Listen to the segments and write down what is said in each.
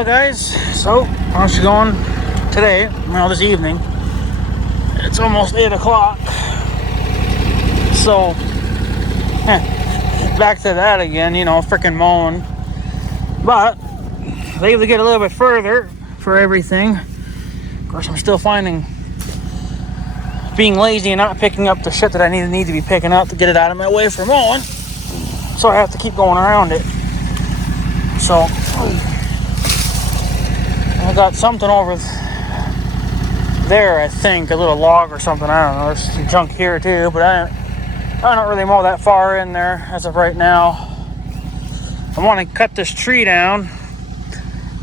Well, guys, so how's it going today? Well, this evening. It's almost 8 o'clock. So, back to that again, freaking mowing. But, they have to get a little bit further for everything. Of course, I'm still finding being lazy and not picking up the shit that I need to be picking up to get it out of my way for mowing. So I have to keep going around it. So, I got something over there, I think, a little log or something. I don't know. There's some junk here too, but I don't really mow that far in there as of right now. I want to cut this tree down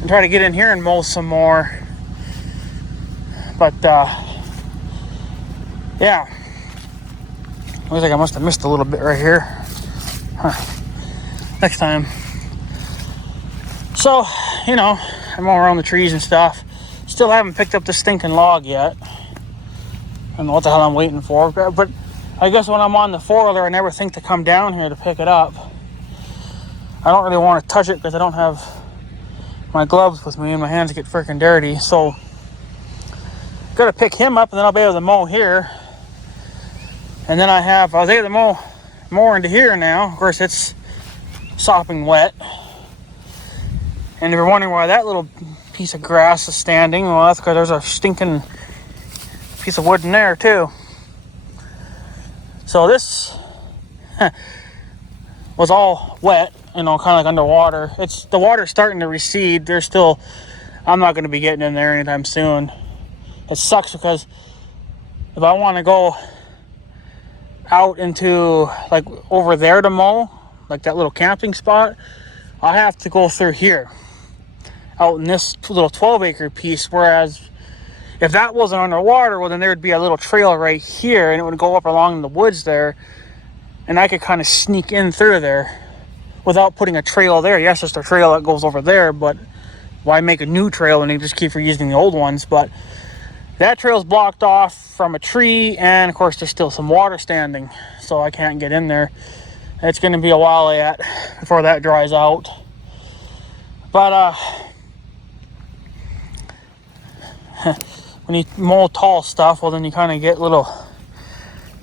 and try to get in here and mow some more. But yeah, looks like I must have missed a little bit right here. Next time. So, I'm all around the trees and stuff. Still haven't picked up the stinking log yet. I don't know what the hell I'm waiting for. But I guess when I'm on the four-wheeler, I never think to come down here to pick it up. I don't really want to touch it because I don't have my gloves with me and my hands get freaking dirty. So, gotta pick him up and then I'll be able to mow here. And then I was able to mow more into here now. Of course, it's sopping wet. And if you're wondering why that little piece of grass is standing, well, that's because there's a stinking piece of wood in there too. So this was all wet, kind of like underwater. The water's starting to recede. I'm not going to be getting in there anytime soon. It sucks because if I want to go out into like over there to mow, like that little camping spot, I'll have to go through here out in this little 12-acre piece. Whereas if that wasn't underwater, well, then there would be a little trail right here and it would go up along the woods there and I could kind of sneak in through there without putting a trail there. Yes, it's a trail that goes over there, but why make a new trail when you just keep reusing the old ones? But that trail's blocked off from a tree, and of course there's still some water standing, so I can't get in there. It's going to be a while yet before that dries out. But when you mow tall stuff, well, then you kind of get little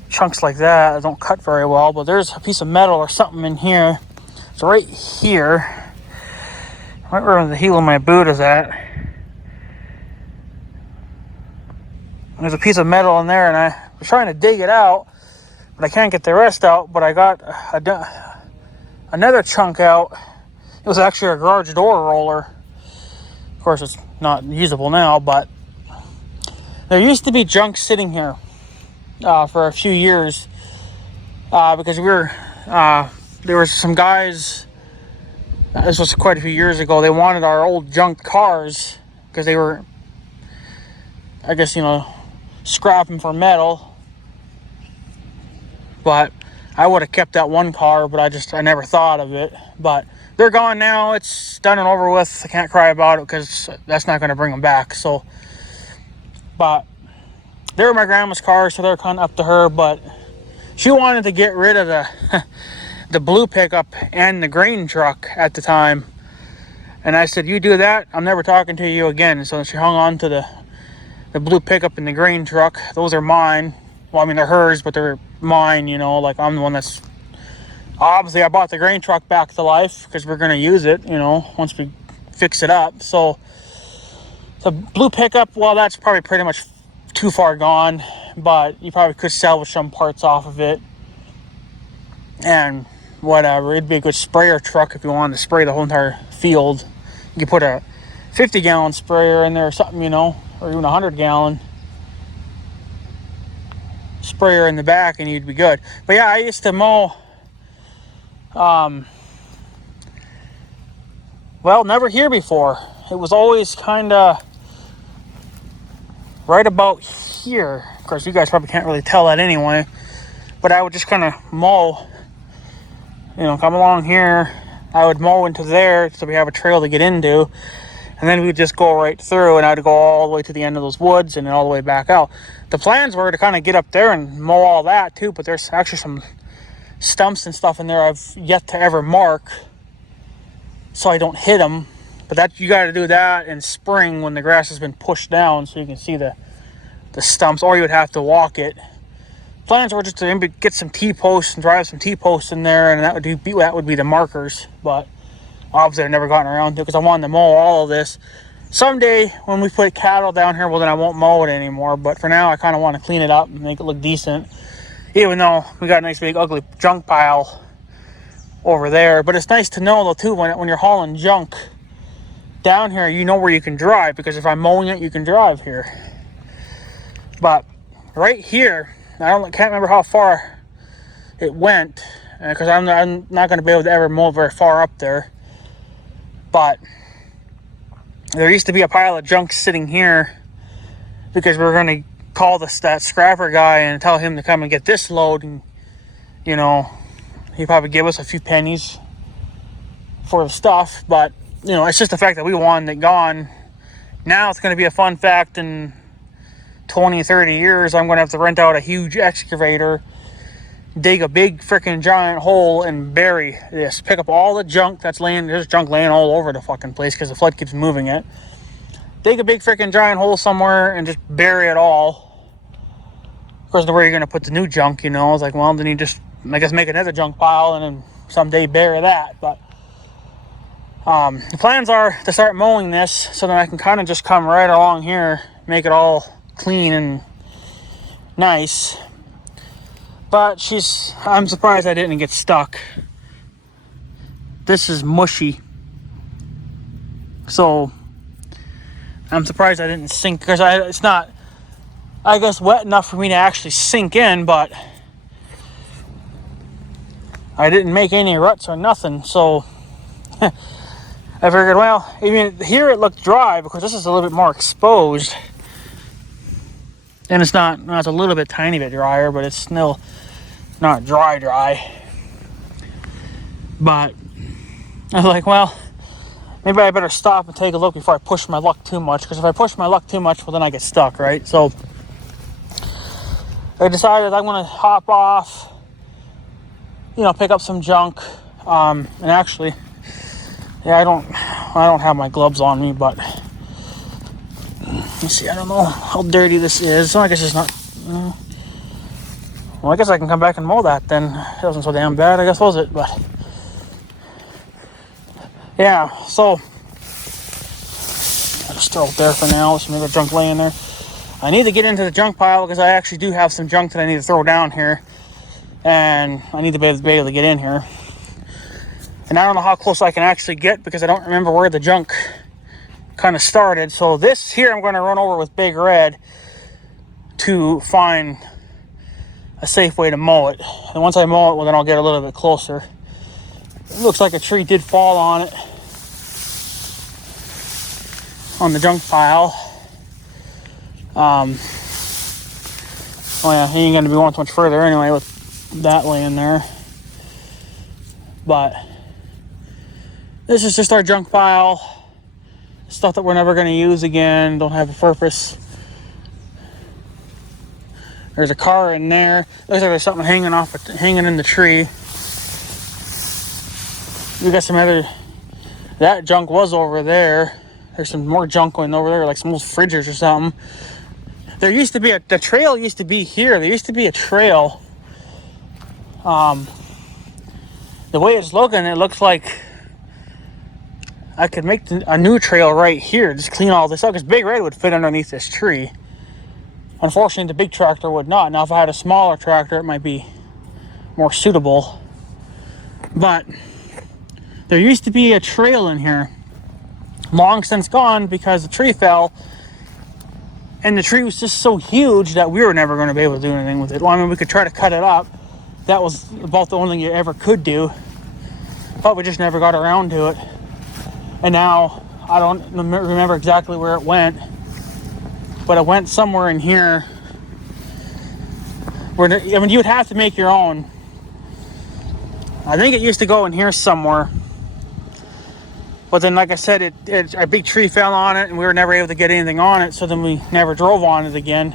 chunks like that don't cut very well. But there's a piece of metal or something in here. It's right here, right where the heel of my boot is at. There's a piece of metal in there, and I was trying to dig it out, but I can't get the rest out. But I got another chunk out. It was actually a garage door roller. Of course, it's not usable now, but there used to be junk sitting here for a few years because there were some guys, this was quite a few years ago, they wanted our old junk cars because they were, I guess, scrapping for metal. But I would have kept that one car, but I never thought of it. But they're gone now. It's done and over with. I can't cry about it because that's not going to bring them back. So, but they were my grandma's cars, so they're kind of up to her. But she wanted to get rid of the blue pickup and the grain truck at the time. And I said, you do that, I'm never talking to you again. So she hung on to the blue pickup and the grain truck. Those are mine. Well, I mean, they're hers, but they're mine, like I'm the one that's... Obviously, I bought the grain truck back to life because we're going to use it, once we fix it up. So, the blue pickup, well, that's probably pretty much too far gone, but you probably could salvage some parts off of it. And whatever, it'd be a good sprayer truck if you wanted to spray the whole entire field. You could put a 50-gallon sprayer in there or something, or even a 100-gallon sprayer in the back and you'd be good. But yeah, I used to mow never here before. It was always kind of right about here. Of course, you guys probably can't really tell that anyway, but I would just kind of mow, come along here. I would mow into there so we have a trail to get into, and then we'd just go right through, and I'd go all the way to the end of those woods and then all the way back out. The plans were to kind of get up there and mow all that too, but there's actually some stumps and stuff in there I've yet to ever mark so I don't hit them. But that you got to do that in spring when the grass has been pushed down, so you can see the stumps, or you would have to walk it. Plans were just to get some T-posts and drive some T-posts in there, and that would be the markers. But obviously I've never gotten around to it because I wanted to mow all of this. Someday when we put cattle down here, well, then I won't mow it anymore. But for now, I kind of want to clean it up and make it look decent, even though we got a nice big ugly junk pile over there. But it's nice to know though too, when you're hauling junk down here, you know where you can drive, because if I'm mowing it, you can drive here. But right here, can't remember how far it went, because I'm not going to be able to ever mow very far up there. But there used to be a pile of junk sitting here, because we were going to call that scrapper guy and tell him to come and get this load, and you know, he'd probably give us a few pennies for the stuff. But you know, it's just the fact that we wanted it gone. Now it's going to be a fun fact in 20, 30 years, I'm going to have to rent out a huge excavator, dig a big freaking giant hole, and bury this. Pick up all the junk that's laying. There's junk laying all over the fucking place because the flood keeps moving it. Dig a big freaking giant hole somewhere and just bury it all. Of course, where you're going to put the new junk, you know. It's like, well, then you just, I guess, make another junk pile and then someday bury that. But the plans are to start mowing this so that I can kind of just come right along here, make it all clean and nice. But I'm surprised I didn't get stuck. This is mushy, so I'm surprised I didn't sink, because it's not, I guess, wet enough for me to actually sink in, but I didn't make any ruts or nothing. So I figured, well, even here it looked dry because this is a little bit more exposed. And it's not, it's a little bit, tiny bit drier, but it's still not dry. But I was like, well, maybe I better stop and take a look before I push my luck too much. Because if I push my luck too much, well, then I get stuck, right? So I decided I'm going to hop off, pick up some junk. And actually, yeah, I don't have my gloves on me, but let's see, I don't know how dirty this is. So I guess it's not. Well, I guess I can come back and mow that then. It wasn't so damn bad, I guess, was it? But yeah, so I'll just throw it there for now. There's some other junk laying there. I need to get into the junk pile because I actually do have some junk that I need to throw down here, and I need to be able to get in here. And I don't know how close I can actually get because I don't remember where the junk kind of started. So this here I'm going to run over with Big Red to find a safe way to mow it. And once I mow it, well, then I'll get a little bit closer. It looks like a tree did fall on it, on the junk pile. Oh yeah, he ain't gonna be going too much further anyway with that laying there. But this is just our junk pile. Stuff that we're never gonna use again, don't have a purpose. There's a car in there. Looks like there's something hanging in the tree. We got some other, that junk was over there. There's some more junk going over there, like some old fridges or something. There used to be the trail used to be here. There used to be a trail. The way it's looking, it looks like I could make a new trail right here. Just clean all this up, because Big Red would fit underneath this tree. Unfortunately, the big tractor would not. Now, if I had a smaller tractor, it might be more suitable. But there used to be a trail in here. Long since gone because the tree fell. And the tree was just so huge that we were never going to be able to do anything with it. Well, I mean, we could try to cut it up. That was about the only thing you ever could do. But we just never got around to it. And now, I don't remember exactly where it went. But it went somewhere in here. You would have to make your own. I think it used to go in here somewhere. But then, like I said, a big tree fell on it, and we were never able to get anything on it, so then we never drove on it again.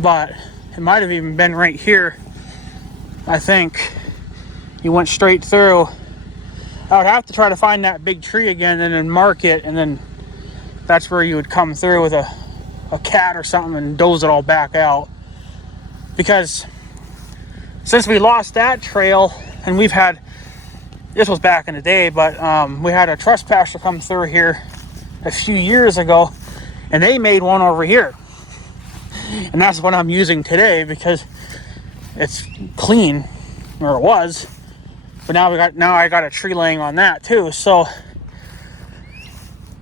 But it might have even been right here, I think. You went straight through. I would have to try to find that big tree again and then mark it, and then that's where you would come through with a cat or something and doze it all back out. Because since we lost that trail, and we've had, this was back in the day, but we had a trespasser come through here a few years ago, and they made one over here. And that's what I'm using today because it's clean, or it was. But now I got a tree laying on that too. So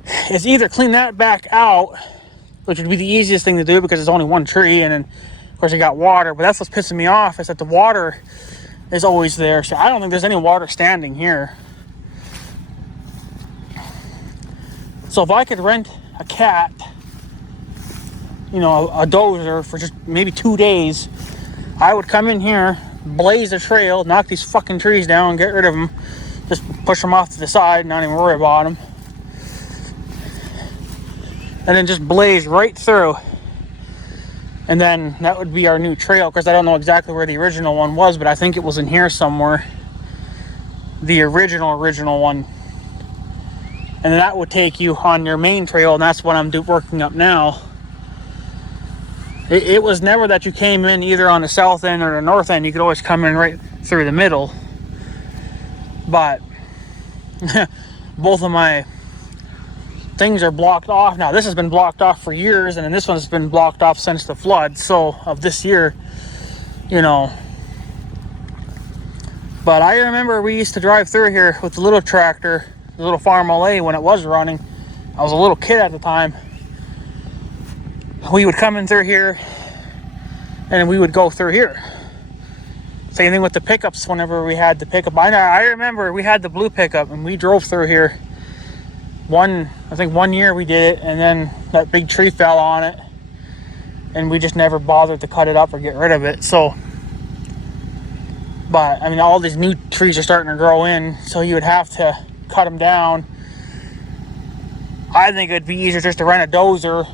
it's either clean that back out, which would be the easiest thing to do because it's only one tree, and then of course you got water. But that's what's pissing me off, is that the water is always there. So I don't think there's any water standing here. So if I could rent a cat, you know, a dozer for just maybe 2 days, I would come in here, blaze a trail, knock these fucking trees down, get rid of them, just push them off to the side and not even worry about them, and then just blaze right through. And then that would be our new trail, because I don't know exactly where the original one was, but I think it was in here somewhere, the original one. And that would take you on your main trail, and that's what I'm working up now. It was never that you came in either on the south end or the north end. You could always come in right through the middle. But both of my things are blocked off now. This has been blocked off for years, and then this one's been blocked off since the flood, so of this year, you know. But I remember we used to drive through here with the little tractor, the little Farm LA, when it was running. I was a little kid at the time. We would come in through here, and we would go through here. Same thing with the pickups. Whenever we had the pickup, I remember we had the blue pickup, and we drove through here. I think one year we did it, and then that big tree fell on it, and we just never bothered to cut it up or get rid of it. So, but I mean, all these new trees are starting to grow in, so you would have to cut them down. I think it'd be easier just to rent a dozer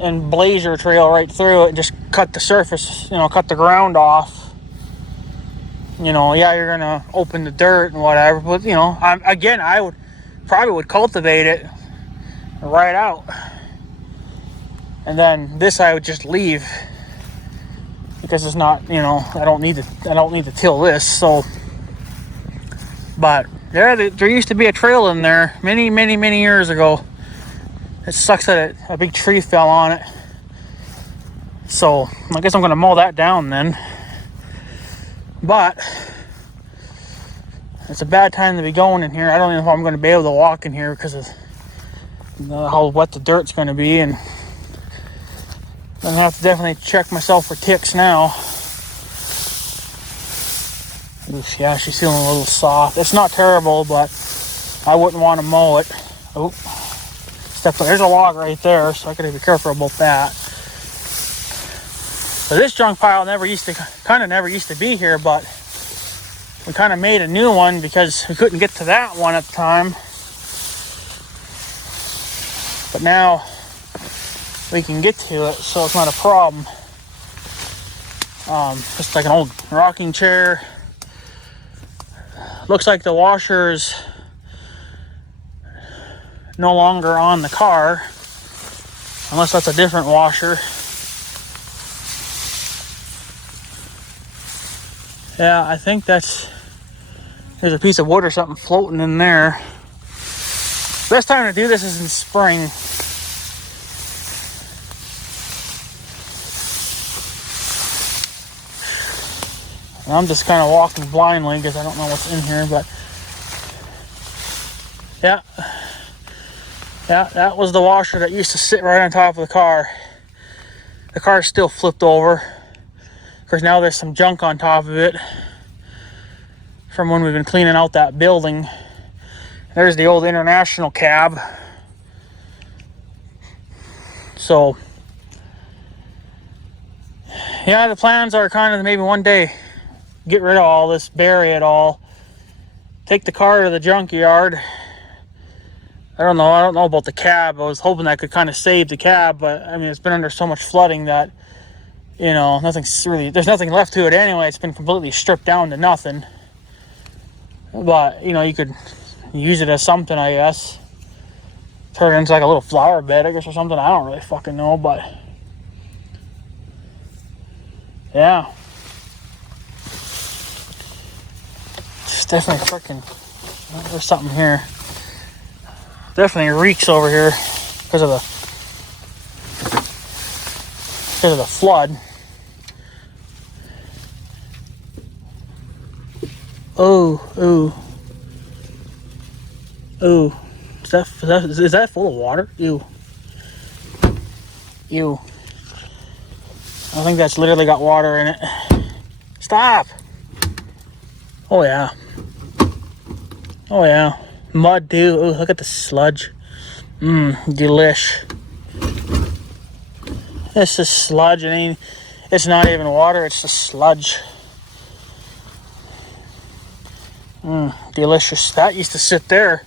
and blaze your trail right through it and just cut the surface, you know, cut the ground off. You know, yeah, you're gonna open the dirt and whatever, but you know, I would probably cultivate it right out, and then this I would just leave, because it's not, you know, I don't need to till this. So, but there used to be a trail in there many years ago. It sucks that a big tree fell on it. So I guess I'm gonna mow that down then. But it's a bad time to be going in here. I don't even know if I'm going to be able to walk in here because of how wet the dirt's going to be, and I'm going to have to definitely check myself for ticks now. Oof, yeah, she's feeling a little soft. It's not terrible, but I wouldn't want to mow it. Oh, there's a log right there, so I got to be careful about that. So this junk pile never used to be here, but we kind of made a new one because we couldn't get to that one at the time. But now we can get to it, so it's not a problem. Just like an old rocking chair. Looks like the washer's no longer on the car, unless that's a different washer. Yeah, I think there's a piece of wood or something floating in there. Best time to do this is in spring. And I'm just kind of walking blindly because I don't know what's in here, but yeah, that was the washer that used to sit right on top of the car. The car's still flipped over. Of course, now there's some junk on top of it from when we've been cleaning out that building. There's the old International cab. So, yeah, the plans are kind of maybe one day get rid of all this, bury it all, take the car to the junkyard. I don't know about the cab. I was hoping I could kind of save the cab, but I mean, it's been under so much flooding that, you know, there's nothing left to it anyway. It's been completely stripped down to nothing. But, you know, you could use it as something, I guess. Turn it into like a little flower bed, I guess, or something. I don't really fucking know, but yeah. It's definitely freaking, there's something here. Definitely reeks over here because of the flood. Oh. Is that full of water? Ew. I think that's literally got water in it. Stop. Oh yeah. Mud too. Oh, look at the sludge. Delish. This is sludge. It's not even water. It's just sludge. Delicious. That used to sit there.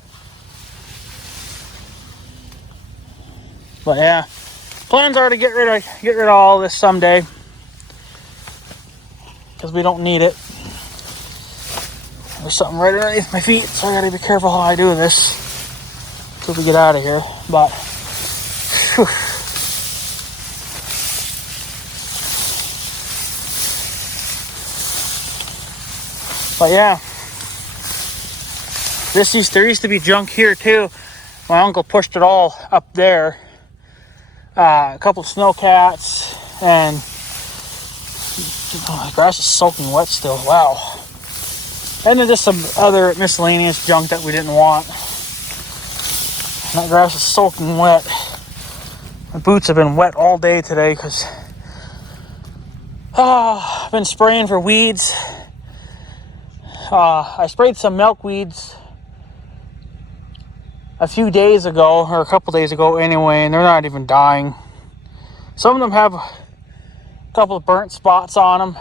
But yeah, plans are to get rid of all this someday, because we don't need it. There's something right underneath my feet, so I gotta be careful how I do this until we get out of here. But whew. But yeah, there used to be junk here too. My uncle pushed it all up there. A couple of snowcats, and the grass is soaking wet still. Wow. And then just some other miscellaneous junk that we didn't want. And that grass is soaking wet. My boots have been wet all day today because I've been spraying for weeds. I sprayed some milkweeds a few days ago, or a couple days ago anyway, and they're not even dying. Some of them have a couple of burnt spots on them.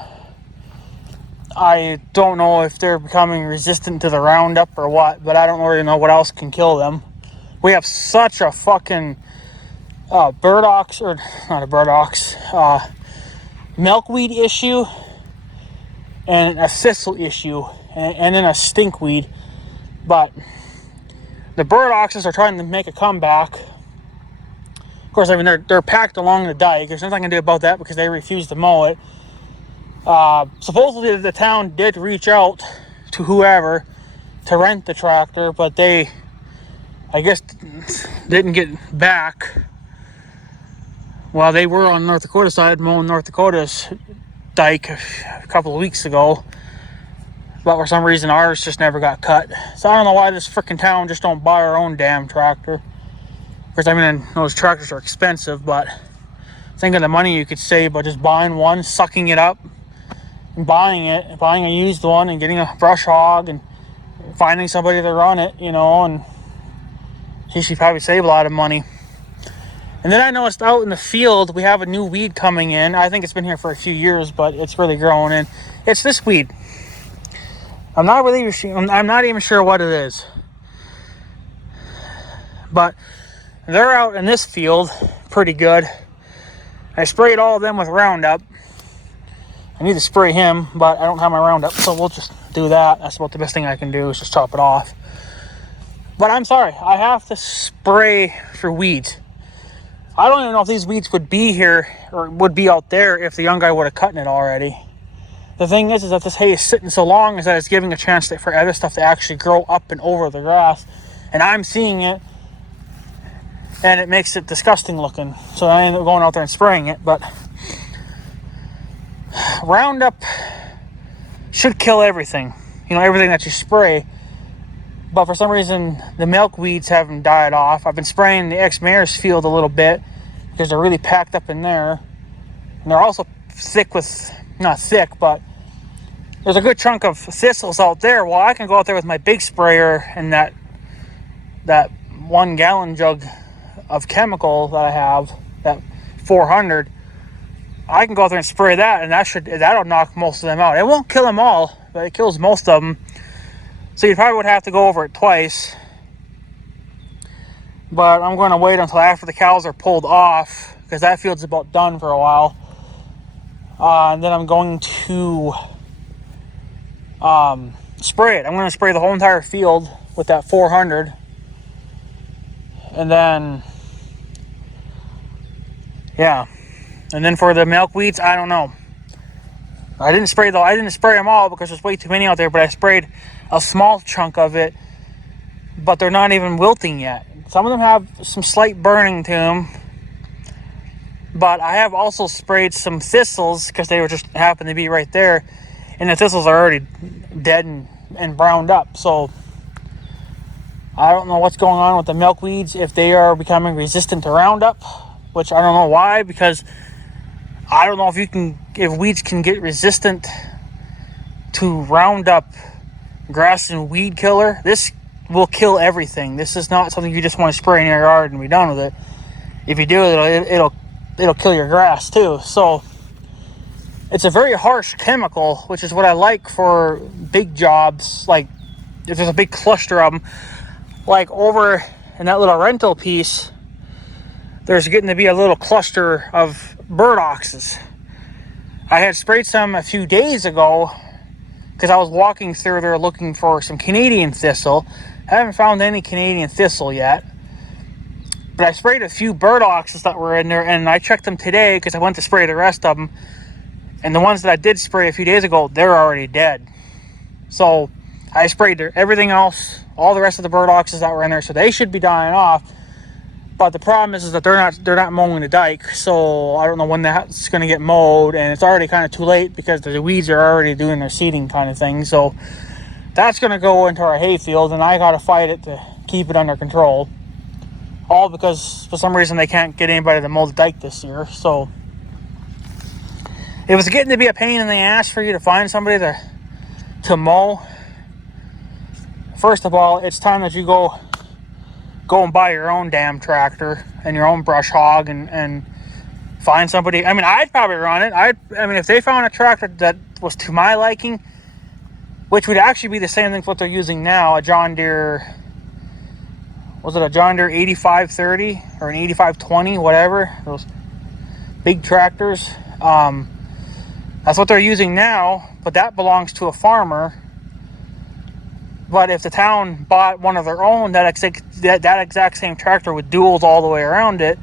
I don't know if they're becoming resistant to the Roundup or what, but I don't really know what else can kill them. We have such a fucking milkweed issue, and a thistle issue, and then a stinkweed. But the burdocks are trying to make a comeback. Of course, I mean, they're packed along the dike. There's nothing I can do about that because they refuse to mow it. Supposedly the town did reach out to whoever to rent the tractor, but they, I guess, didn't get back. Well, they were on North Dakota side mowing North Dakota's dike a couple of weeks ago, but for some reason ours just never got cut. So I don't know why this freaking town just don't buy our own damn tractor. Because I mean, those tractors are expensive, but think of the money you could save by just buying one, sucking it up, and buying a used one, and getting a brush hog, and finding somebody to run it, you know, and you should probably save a lot of money. And then I noticed out in the field we have a new weed coming in. I think it's been here for a few years, but it's really growing in. It's this weed. I'm not even sure what it is. But they're out in this field pretty good. I sprayed all of them with Roundup. I need to spray him, but I don't have my Roundup, so we'll just do that. That's about the best thing I can do, is just chop it off. But I'm sorry, I have to spray for weeds. I don't even know if these weeds would be here or would be out there if the young guy would have cut it already. The thing is that this hay is sitting so long is that it's giving a chance for other stuff to actually grow up and over the grass. And I'm seeing it, and it makes it disgusting looking. So I end up going out there and spraying it. But Roundup should kill everything. You know, everything that you spray. But for some reason, the milkweeds haven't died off. I've been spraying the ex-mayor's field a little bit because they're really packed up in there. And they're also thick with, not thick, but there's a good chunk of thistles out there. Well, I can go out there with my big sprayer and that 1 gallon jug of chemical that I have, that 400. I can go out there and spray that, and that'll knock most of them out. It won't kill them all, but it kills most of them. So you probably would have to go over it twice. But I'm going to wait until after the cows are pulled off, because that field's about done for a while. And then I'm going to spray it. I'm going to spray the whole entire field with that 400. And then, yeah. And then for the milkweeds, I don't know. I didn't spray them all because there's way too many out there, but I sprayed a small chunk of it, but they're not even wilting yet. Some of them have some slight burning to them, but I have also sprayed some thistles because they were just happened to be right there, and the thistles are already dead and browned up. So I don't know what's going on with the milkweeds, if they are becoming resistant to Roundup, which I don't know why, because I don't know if weeds can get resistant to Roundup grass and weed killer. This will kill everything. This is not something you just want to spray in your yard and be done with it. If you do it, it'll kill your grass too. So it's a very harsh chemical, which is what I like for big jobs. Like if there's a big cluster of them, like over in that little rental piece, there's getting to be a little cluster of burdocks. I had sprayed some a few days ago because I was walking through there looking for some Canadian thistle. I haven't found any Canadian thistle yet, but I sprayed a few burdocks that were in there, and I checked them today because I went to spray the rest of them, and the ones that I did spray a few days ago, they're already dead. So I sprayed everything else, all the rest of the burdocks that were in there, so they should be dying off. But the problem is that they're not mowing the dike, so I don't know when that's going to get mowed, and it's already kind of too late because the weeds are already doing their seeding kind of thing. So that's going to go into our hayfield, and I got to fight it to keep it under control. All because for some reason they can't get anybody to mow the dike this year. So it was getting to be a pain in the ass for you to find somebody to mow. First of all, it's time that you go and buy your own damn tractor and your own brush hog and find somebody. I mean, I'd probably run it. I mean, if they found a tractor that was to my liking, which would actually be the same thing as what they're using now, a John Deere, was it a John Deere 8530 or an 8520, whatever, those big tractors. That's what they're using now, but that belongs to a farmer. But if the town bought one of their own, that exact same tractor with duals all the way around it,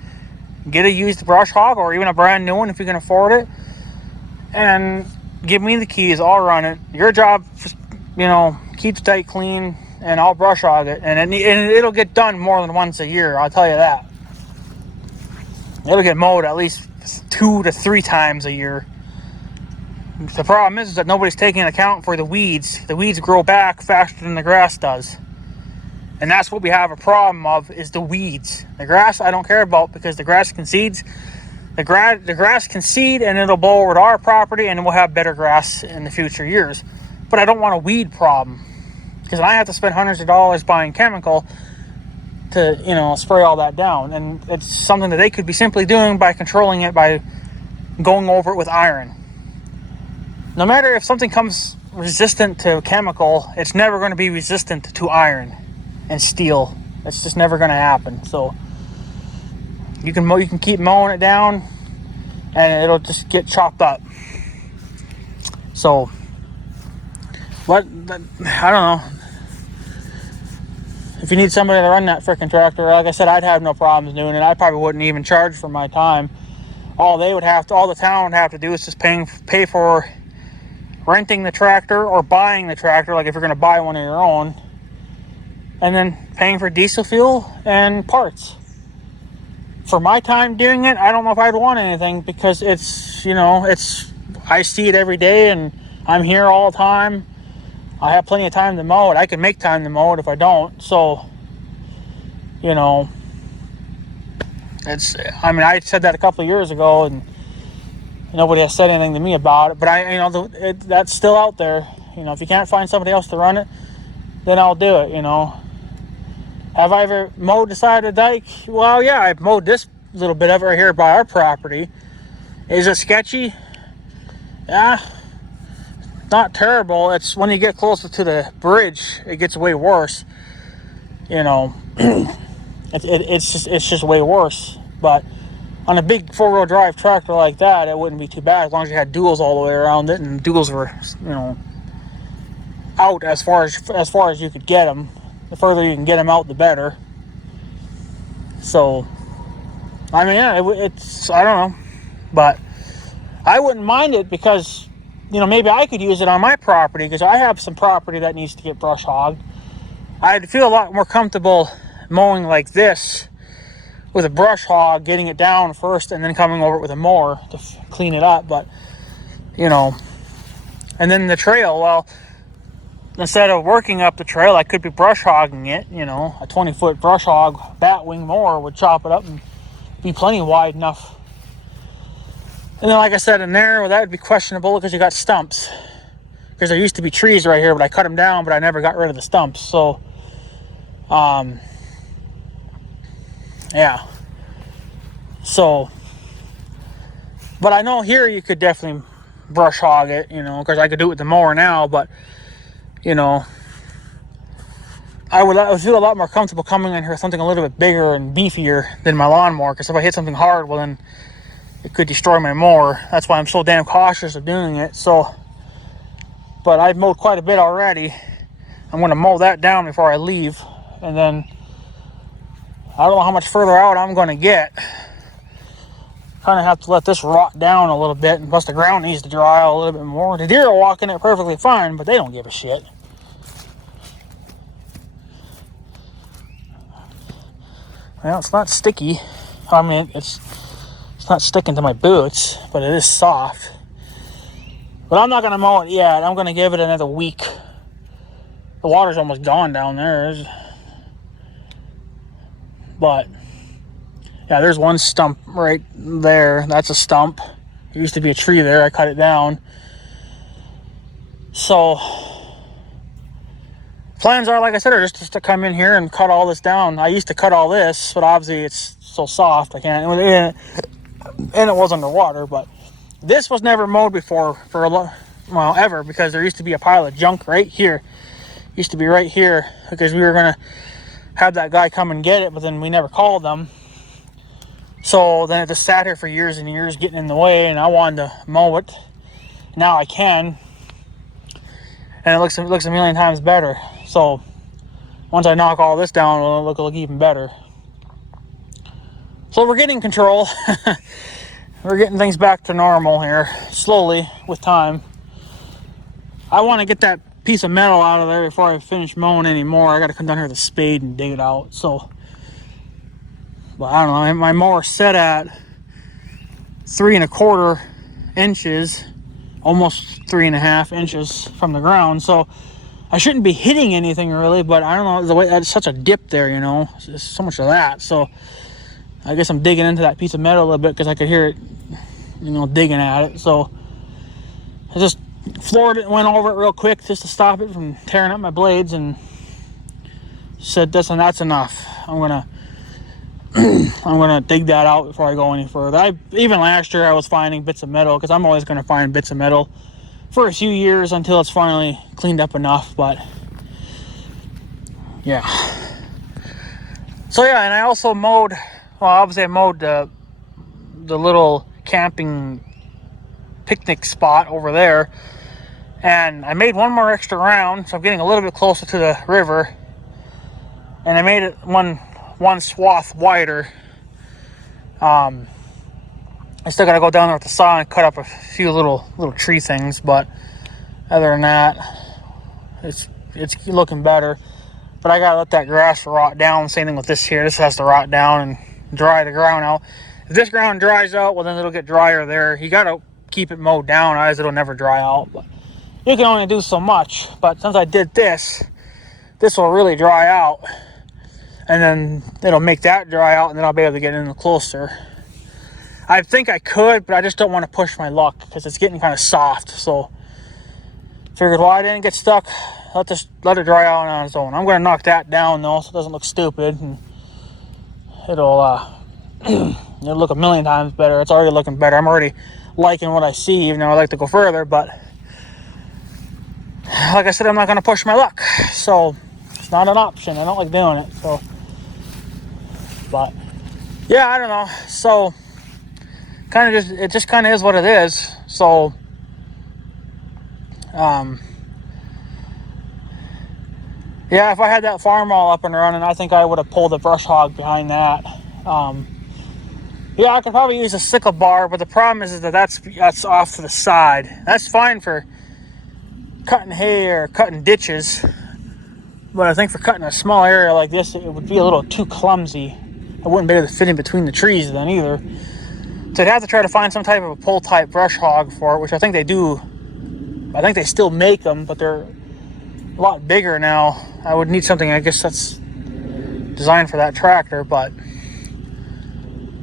get a used brush hog or even a brand new one if you can afford it, and give me the keys, I'll run it. Your job, just, keep the dike clean, and I'll brush hog it. And it'll get done more than once a year, I'll tell you that. It'll get mowed at least 2 to 3 times a year. The problem is that nobody's taking account for the weeds. The weeds grow back faster than the grass does. And that's what we have a problem of, is the weeds. The grass I don't care about because the grass concedes. The grass can seed and it'll blow over to our property and we'll have better grass in the future years. But I don't want a weed problem because I have to spend hundreds of dollars buying chemical to, spray all that down. And it's something that they could be simply doing by controlling it by going over it with iron. No matter if something comes resistant to chemical, it's never going to be resistant to iron and steel. It's just never going to happen. So you can keep mowing it down and it'll just get chopped up. So I don't know. If you need somebody to run that frickin' tractor, like I said, I'd have no problems doing it. I probably wouldn't even charge for my time. All the town would have to do is just pay for renting the tractor or buying the tractor, like if you're going to buy one of your own, and then paying for diesel fuel and parts. For my time doing it, I don't know if I'd want anything because I see it every day and I'm here all the time. I have plenty of time to mow it. I can make time to mow it if I don't. So, I said that a couple of years ago and nobody has said anything to me about it, but that's still out there. If you can't find somebody else to run it, then I'll do it. Have I ever mowed the side of the dike? Well, yeah, I've mowed this little bit of it right here by our property. Is it sketchy? Yeah, not terrible. It's when you get closer to the bridge, it gets way worse. It's just way worse. But on a big 4-wheel drive tractor like that, it wouldn't be too bad as long as you had duals all the way around it, and duals were, out as far as you could get them. The further you can get them out, the better. So, I mean, yeah, it's I don't know, but I wouldn't mind it because, you know, maybe I could use it on my property because I have some property that needs to get brush hogged. I'd feel a lot more comfortable mowing like this with a brush hog, getting it down first and then coming over it with a mower to clean it up. But, you know, and then the trail, well, instead of working up the trail, I could be brush hogging it. You know, a 20-foot brush hog batwing mower would chop it up and be plenty wide enough. And then, like I said, in there, well, that would be questionable because you got stumps. Because there used to be trees right here, but I cut them down, but I never got rid of the stumps. So, yeah. So, but I know here you could definitely brush hog it, you know, because I could do it with the mower now, but, you know, I would feel a lot more comfortable coming in here with something a little bit bigger and beefier than my lawnmower, because if I hit something hard, well, then it could destroy my mower. That's why I'm so damn cautious of doing it. So, but I've mowed quite a bit already. I'm going to mow that down before I leave, and then I don't know how much further out I'm going to get. Kind of have to let this rot down a little bit, and plus the ground needs to dry out a little bit more. The deer are walking it perfectly fine, but they don't give a shit. Well, it's not sticky. I mean, it's not sticking to my boots, but it is soft. But I'm not going to mow it yet. I'm going to give it another week. The water's almost gone down there. But, yeah, there's one stump right there. That's a stump. There used to be a tree there. I cut it down. So, plans are, like I said, are just to come in here and cut all this down. I used to cut all this, but obviously it's so soft I can't. And it was underwater, but this was never mowed before for ever, because there used to be a pile of junk right here. Used to be right here because we were going to have that guy come and get it, but then we never called them. So then it just sat here for years and years getting in the way, and I wanted to mow it. Now I can, and it looks a million times better. So once I knock all this down, it'll look even better. So we're getting control. We're getting things back to normal here, slowly, with time. I want to get that piece of metal out of there before I finish mowing anymore. I got to come down here with a spade and dig it out. So, but I don't know. My mower's set at 3¼ inches, almost 3½ inches from the ground. So I shouldn't be hitting anything really, but I don't know, the way that's such a dip there, you know. There's so much of that. So I guess I'm digging into that piece of metal a little bit because I could hear it, you know, digging at it. So I just floored it and went over it real quick just to stop it from tearing up my blades, and said that's enough. I'm gonna dig that out before I go any further. Even last year I was finding bits of metal, because I'm always gonna find bits of metal for a few years until it's finally cleaned up enough. But yeah. So yeah, and I also mowed. Well, obviously I mowed the little camping picnic spot over there, and I made one more extra round, so I'm getting a little bit closer to the river, and I made it one swath wider. I still gotta go down there with the saw and cut up a few little tree things, but other than that, it's looking better. But I gotta let that grass rot down. Same thing with this here. This has to rot down and dry the ground out. If this ground dries out, well, then it'll get drier there. You gotta keep it mowed down, otherwise it'll never dry out. But you can only do so much. But since I did this will really dry out, and then it'll make that dry out, and then I'll be able to get in closer. I think I could, but I just don't want to push my luck because it's getting kind of soft. So figured, well, I didn't get stuck. Let it dry out on its own. I'm going to knock that down though, so it doesn't look stupid, and it'll look a million times better. It's already looking better. I'm already liking what I see, even though I like to go further. But like I said, I'm not going to push my luck, so it's not an option. I don't like doing it. So, but yeah, I don't know. So it just kind of is what it is. So Yeah, if I had that farm all up and running, I think I would have pulled a brush hog behind that. Yeah, I could probably use a sickle bar, but the problem is that that's off to the side. That's fine for cutting hay or cutting ditches, but I think for cutting a small area like this, it would be a little too clumsy. I wouldn't be able to fit in between the trees then either. So I'd have to try to find some type of a pull-type brush hog for it, which I think they do. I think they still make them, but they're a lot bigger now. I would need something, I guess, that's designed for that tractor, but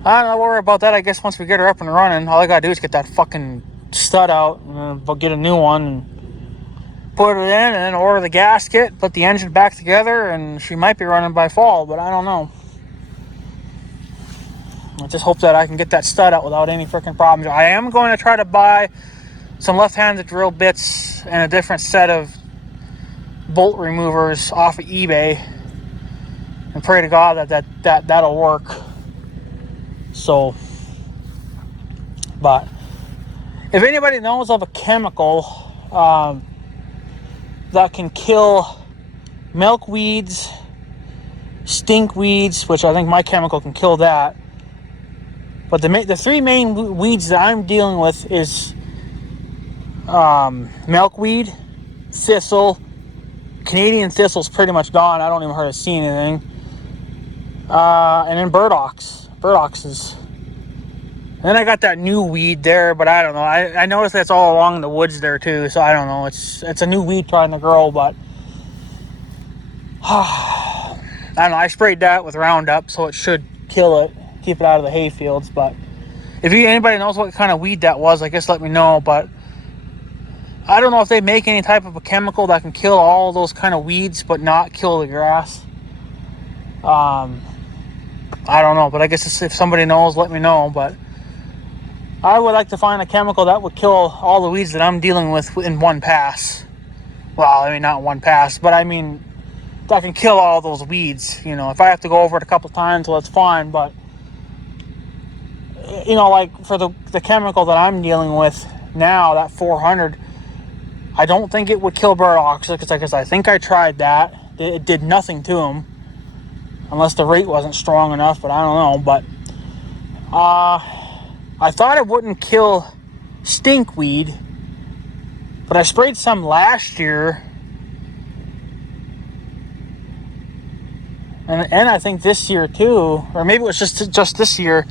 I don't worry about that. I guess once we get her up and running, all I gotta do is get that fucking stud out and get a new one and put it in, and then order the gasket, put the engine back together, and she might be running by fall, but I don't know. I just hope that I can get that stud out without any freaking problems. I am going to try to buy some left-handed drill bits and a different set of bolt removers off of eBay, and pray to God that'll work. So, but if anybody knows of a chemical that can kill milkweeds, stinkweeds, which I think my chemical can kill that, but the three main weeds that I'm dealing with is milkweed, thistle. Canadian thistle's pretty much gone. I don't even hardly see anything. And then burdox. Burdox is. And then I got that new weed there, but I don't know. I noticed that's all along the woods there too, so I don't know. It's a new weed trying to grow, but I don't know. I sprayed that with Roundup, so it should kill it, keep it out of the hay fields. But if anybody knows what kind of weed that was, I guess let me know. But I don't know if they make any type of a chemical that can kill all those kind of weeds, but not kill the grass. I don't know, but I guess if somebody knows, let me know. But I would like to find a chemical that would kill all the weeds that I'm dealing with in one pass. Well, I mean, not one pass, but I mean, that can kill all those weeds. You know, if I have to go over it a couple times, well, it's fine. But, you know, like for the chemical that I'm dealing with now, that 400, I don't think it would kill burdock, because I think I tried that. It did nothing to them. Unless the rate wasn't strong enough, but I don't know. But I thought it wouldn't kill stinkweed, but I sprayed some last year, and I think this year too, or maybe it was just this year,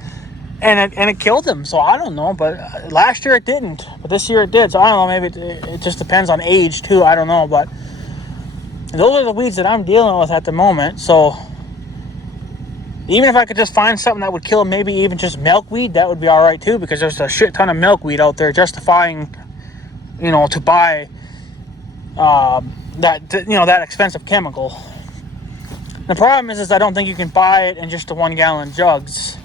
and it killed them. So I don't know, but last year it didn't, but this year it did. So I don't know. Maybe it just depends on age too. I don't know, but those are the weeds that I'm dealing with at the moment. So even if I could just find something that would kill maybe even just milkweed, that would be all right too, because there's a shit ton of milkweed out there justifying, you know, to buy that expensive chemical. The problem is I don't think you can buy it in just the 1 gallon jugs.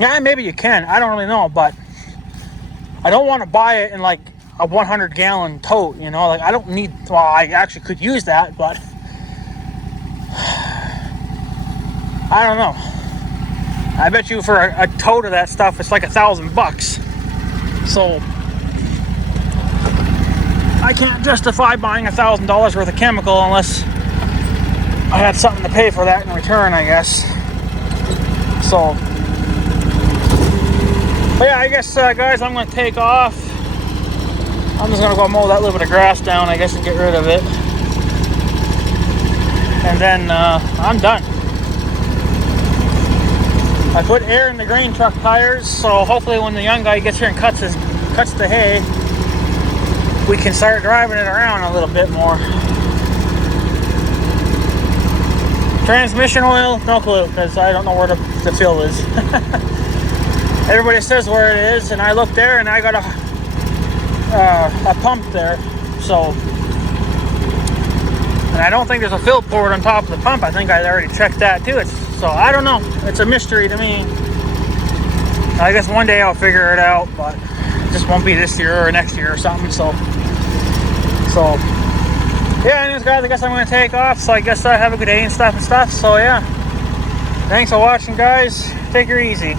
Yeah, maybe you can. I don't really know, but I don't want to buy it in like a 100 gallon tote, you know, like I don't need, well, I actually could use that, but I don't know. I bet you for a tote of that stuff, it's like $1,000. So I can't justify buying $1,000 worth of chemical unless I had something to pay for that in return, I guess. So, but yeah, I guess, guys, I'm going to take off. I'm just going to go mow that little bit of grass down, I guess, and get rid of it. And then I'm done. I put air in the grain truck tires, so hopefully when the young guy gets here and cuts the hay, we can start driving it around a little bit more. Transmission oil, no clue, because I don't know where the fill is. Everybody says where it is, and I look there and I got a pump there, so, and I don't think there's a fill port on top of the pump. I think I already checked that too. So I don't know. It's a mystery to me. I guess one day I'll figure it out, but it just won't be this year or next year or something. So yeah, anyways, guys, I guess I'm going to take off. So I guess I have a good day and stuff. So yeah, thanks for watching, guys. Take her easy.